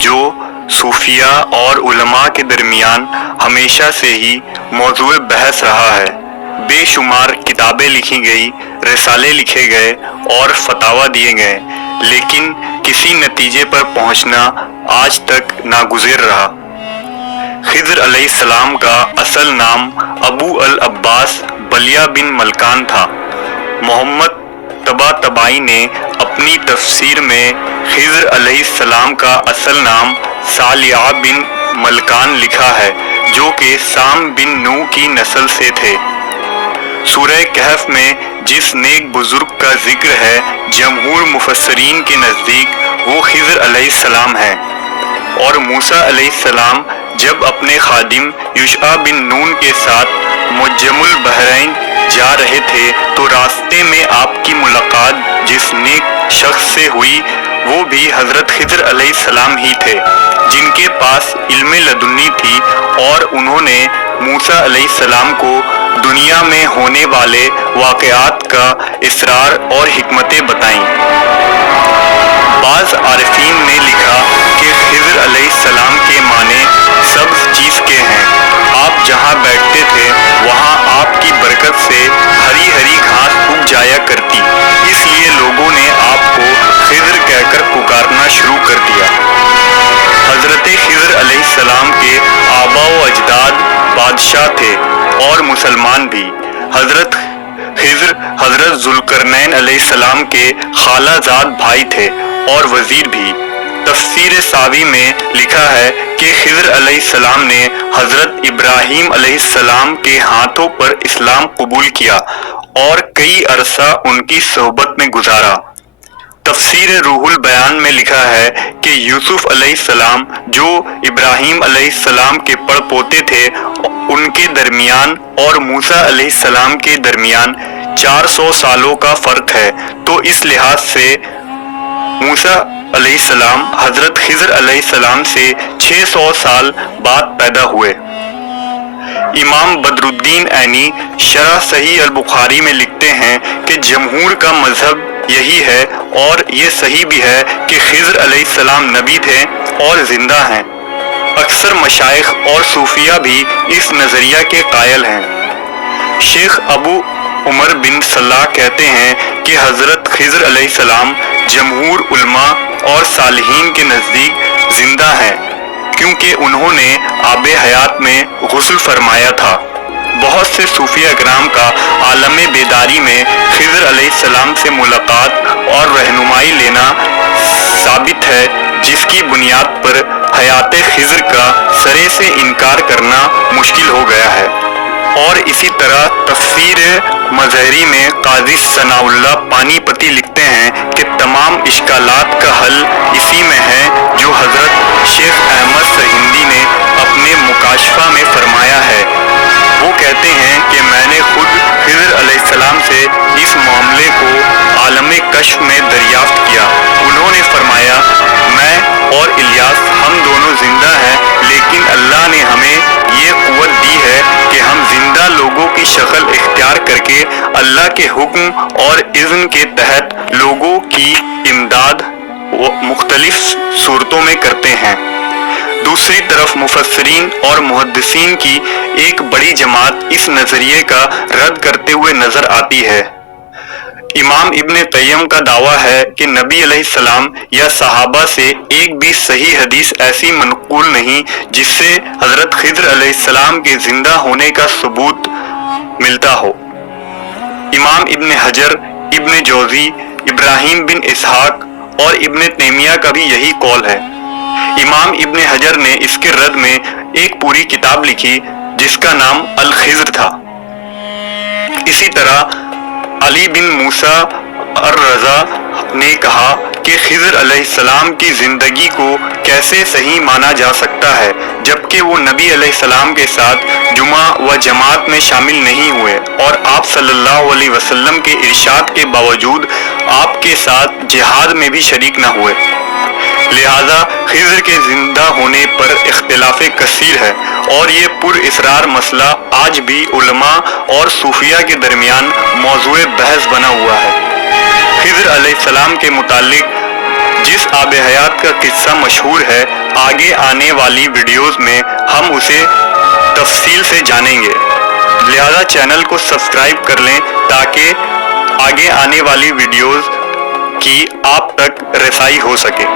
जो सूफिया और उलमा के दरमियान हमेशा से ही मौजूए बहस रहा है। बेशुमार किताबें लिखी गई, रिसाले लिखे गए और फतावा दिए गए, लेकिन किसी नतीजे पर पहुंचना आज तक नागुज़िर रहा। खिज़र अलैहिस्सलाम का असल नाम अबू अल अब्बास बलिया बिन मलकान था। मोहम्मद तबातबाई ने अपनी तफसीर में खिज़र अलैहिस्सलाम का असल नाम सालिया बिन मलकान लिखा है, जो कि साम बिन नूह की नस्ल से थे। सूरह कहफ में जिस नेक बुजुर्ग का जिक्र है, जमहूर मुफस्सरीन के नज़दीक वो खिज़र अलैहिस्सलाम है। और मूसा अलैहिस्सलाम जब अपने खादिम युशा बिन नून के साथ मुज्जमुल बहरैन जा रहे थे तो रास्ते में आपकी मुलाकात जिस नेक शख्स से हुई वो भी हज़रत खिज़र अलैहिस्सलाम ही थे, जिनके पास इल्म लदुन्नी थी और उन्होंने मूसा अलैहिस्सलाम को दुनिया में होने वाले वाक़यात का इसरार और हिकमतें बताईं। बाज़ आरिफीन ने लिखा कि खिज़र अलैहिस्सलाम के माने सब्ज़ चीज़ के हैं। आप जहाँ बैठते थे वहाँ आपकी बरकत से हरी हरी घास उग जाया करती, इसलिए लोगों ने आपको खिज़र कहकर पुकारना शुरू कर दिया। हज़रत खिज़र अलैहिस्सलाम के आबा व अजदाद बादशाह थे और मुसलमान भी। हज़रत खिज़र हज़रत ज़ुल्करनैन अलैहिस्सलाम के खालाजाद भाई थे और वज़ीर भी। तफ़सीर सावी में लिखा है कि खिज़र अलैहिस्सलाम ने हज़रत इब्राहीम अलैहिस्सलाम के हाथों पर इस्लाम कबूल किया और कई अरसा उनकी सोहबत में गुजारा। तफ़सीर रूहुल बयान में लिखा है कि यूसुफ अलैहिस्सलाम जो इब्राहीम अलैहिस्सलाम के पड़पोते थे, उनके दरमियान और मूसा अलैहिस्सलाम के दरमियान 400 सालों का फ़र्क है। तो इस लिहाज से मूसा अलैहिस्सलाम हज़रत खिज़र अलैहिस्सलाम से 600 साल बाद पैदा हुए। इमाम बदरुद्दीन ऐनी शरह सही अल बुखारी में लिखते हैं कि जमहूर का मजहब यही है और ये सही भी है कि खिज़र अलैहिस्सलाम नबी थे और जिंदा हैं। अक्सर मशाइख और सूफिया भी इस नज़रिया के कायल हैं। शेख अबू उमर बिन सलाह कहते हैं कि हज़रत खिज़र अलैहिस्सलाम जमहूर उलमा और सालिहीन के नज़दीक जिंदा हैं, क्योंकि उन्होंने आबे हयात में गुस्ल फरमाया था। बहुत से सूफिया इकराम का आलम बेदारी में खिज़र अलैहिस्सलाम से मुलाकात और रहनुमाई लेना साबित है, जिसकी बुनियाद पर हयात खिज़र का सरे से इनकार करना मुश्किल हो गया है। और इसी तरह तफसीर मज़हरी में काज़ी सनाउल्लाह पानीपती लिखते हैं कि तमाम इश्कालात का हल इसी में है जो हज़रत शेख अहमद सरहिंदी ने अपने मुकाशफा में फरमाया है। वो कहते हैं कि मैंने खुद खिज़र अलैहिस्सलाम से इस मामले को आलम कश्फ में दरियाफ्त किया। उन्होंने फरमाया, मैं और इलियास हम दोनों जिंदा हैं, लेकिन अल्लाह ने हमें ये क़ुव्वत दी है कि हम जिंदा लोगों की शक्ल इख्तियार करके अल्लाह के हुक्म और इज़्न के तहत लोगों की इमदाद मुख्तलिफ सूरतों में करते हैं। दूसरी तरफ मुफस्सिरीन और मुहद्दिसीन की एक बड़ी जमात इस नज़रिए का रद्द करते हुए नजर आती है। इमाम इब्न क़य्यम का दावा है कि नबी अलैहिस्सलाम या सहाबा से एक भी सही हदीस ऐसी मनक़ूल नहीं जिससे हज़रत खिज़र अलैहिस्सलाम के जिंदा होने का सबूत मिलता हो। इमाम इब्न हजर, इब्न जौज़ी, इब्राहीम बिन इसहाक और इब्न तैमिया का भी यही कौल है। इमाम इब्न हजर ने इसके रद्द में एक पूरी किताब लिखी जिसका नाम अल खिज़र था। इसी तरह अली बिन मूसा अर-रज़ा ने कहा कि खिज़र अलैहिस्सलाम की ज़िंदगी को कैसे सही माना जा सकता है, जबकि वो नबी अलैहिस्सलाम के साथ जुमा व जमात में शामिल नहीं हुए और आप सल्लल्लाहु अलैहि वसल्लम के इरशाद के बावजूद आपके साथ जिहाद में भी शरीक न हुए। लिहाजा खिज़र के जिंदा होने पर इख्तिलाफ़ कसीर है और ये पुरइसरार मसला आज भी उलमा और सूफिया के दरमियान मौज़ूए बहस बना हुआ है। खिज़र अलैहिस्सलाम के मुतालिक جس آب حیات کا قصہ مشہور ہے، آگے آنے والی ویڈیوز میں ہم اسے تفصیل سے جانیں گے، لہذا چینل کو سبسکرائب کر لیں تاکہ آگے آنے والی ویڈیوز کی آپ تک رسائی ہو سکے۔